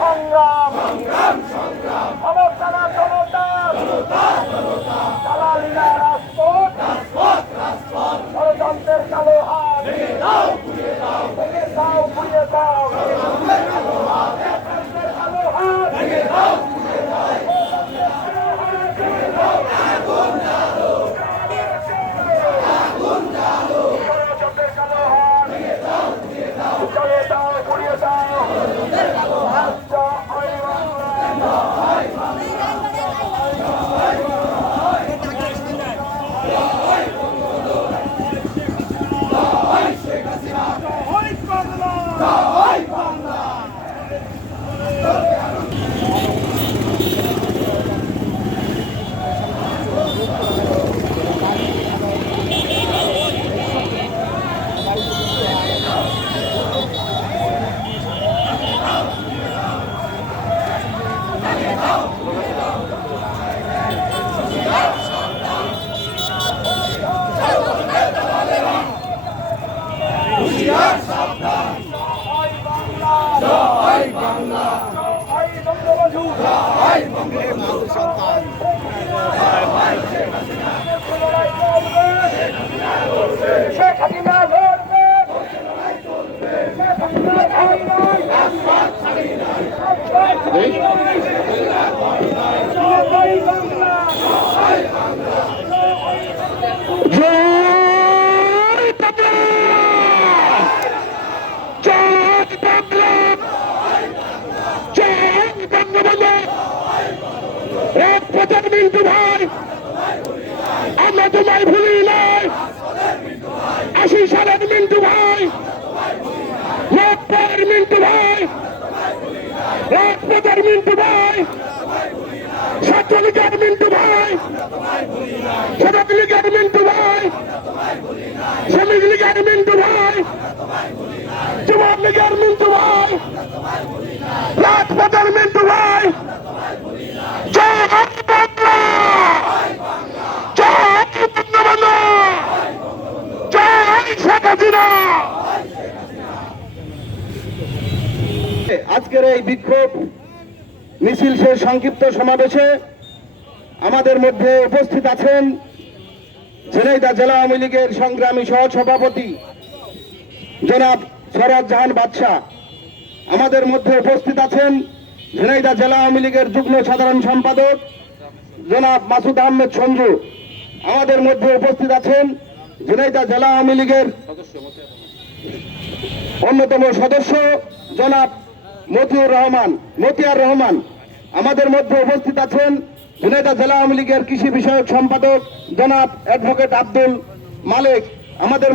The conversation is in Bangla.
সংগ্রাম সমর্থনা জনতা দালালিরা রাজপথ ষড়যন্ত্রের কালো হাত ভেঙে দাও ঘুরিয়ে দাও কালো হাত ভেঙে দাও শেখ হাসিনা লড়বে শেখ মিন্টু ভাই আমরা তোমায় ভুলি নাই 80 সালের মিন্টু ভাই লক্ষ্যের মিন্টু ভাই রাজপথের মিন্টু ভাই ছাত্রলীগের মিন্টু ভাই শ্রমিক লীগের মিন্টু ভাই শ্রমিক লীগের মিন্টু ভাই যুবক লীগের মিন্টু ভাই রাজপথের মিন্টু ভাই আজকের এই বিক্ষোভ মিছিল শেষ সংক্ষিপ্ত সমাবেশে আমাদের মধ্যে উপস্থিত আছেন ঝিনাইদহ জেলা আওয়ামী লীগের সংগ্রামী সহ সভাপতি জনাব সরোয়ার জাহান বাদশাহ। আমাদের মধ্যে উপস্থিত আছেন ঝিনাইদহ জেলা আওয়ামী লীগের যুগ্ম সাধারণ সম্পাদক জনাব মাসুদ আহমেদ সঞ্জু। আমাদের মধ্যে উপস্থিত আছেন ঝিনাইদহ জেলা আওয়ামী লীগের অন্যতম সদস্য জনাব মতিয়ার রহমান। আমাদের মধ্যে উপস্থিত আছেন ঝিনাইদহ জেলা আওয়ামী লীগের কৃষি বিষয়ক সম্পাদক জনাব অ্যাডভোকেট আব্দুল মালিক। আমাদের